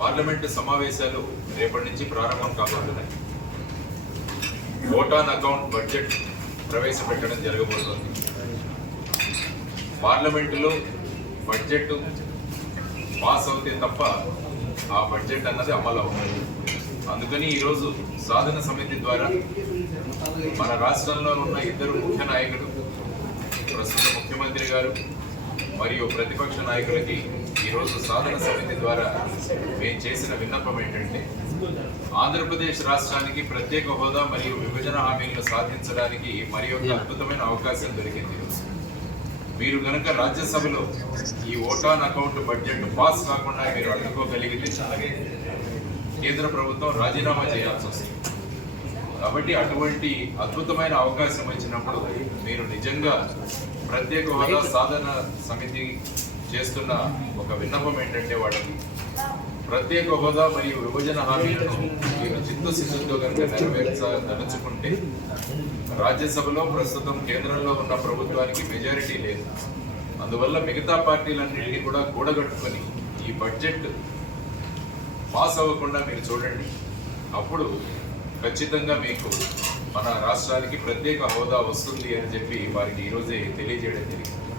Parliament సమావేశాలు రేపటి నుంచి ప్రారంభం కాబోతున్నాయి. ఓట్ ఆన్ అకౌంట్ బడ్జెట్ ప్రవేశపెట్టడం జరగబోతోంది. పార్లమెంటులో బడ్జెట్ పాస్ అవుతే తప్ప ఆ బడ్జెట్ అన్నది అమలు అవుతుంది. అందుకని ఈరోజు సాధన సమితి ద్వారా మన రాష్ట్రంలో ఉన్న ఇద్దరు ముఖ్య నాయకులు, ప్రస్తుత ముఖ్యమంత్రి గారు మరియు ప్రతిపక్ష నాయకులకి ఈరోజు సాధన సమితి ద్వారా మేము చేసిన విన్నపం ఏంటంటే, ఆంధ్రప్రదేశ్ రాష్ట్రానికి ప్రత్యేక హోదా మరియు విభజన హామీలను సాధించడానికి మరి ఒక అద్భుతమైన అవకాశం దొరికింది. మీరు కనుక రాజ్యసభలో ఈ vote on account budget pass కాకుండా మీరు అడ్డుకోగలిగితే కేంద్ర ప్రభుత్వం రాజీనామా చేయాల్సి వస్తుంది. కాబట్టి అటువంటి అద్భుతమైన అవకాశం వచ్చినప్పుడు మీరు నిజంగా ప్రత్యేక హోదా సాధన సమితి చేస్తున్న ఒక విన్నపం ఏంటంటే, వాటికి ప్రత్యేక హోదా మరియు విభజన హామీలను మీరు చిత్తశుద్ధితో కనుక నెరవేర్చదలుచుకుంటే రాజ్యసభలో ప్రస్తుతం కేంద్రంలో ఉన్న ప్రభుత్వానికి మెజారిటీ లేదు. అందువల్ల మిగతా పార్టీలన్నింటినీ కూడా కూడగట్టుకొని ఈ బడ్జెట్ పాస్ అవ్వకుండా మీరు చూడండి. అప్పుడు ఖచ్చితంగా మీకు మన రాష్ట్రానికి ప్రత్యేక హోదా వస్తుంది అని చెప్పి వారికి ఈరోజే తెలియజేయడం జరిగింది.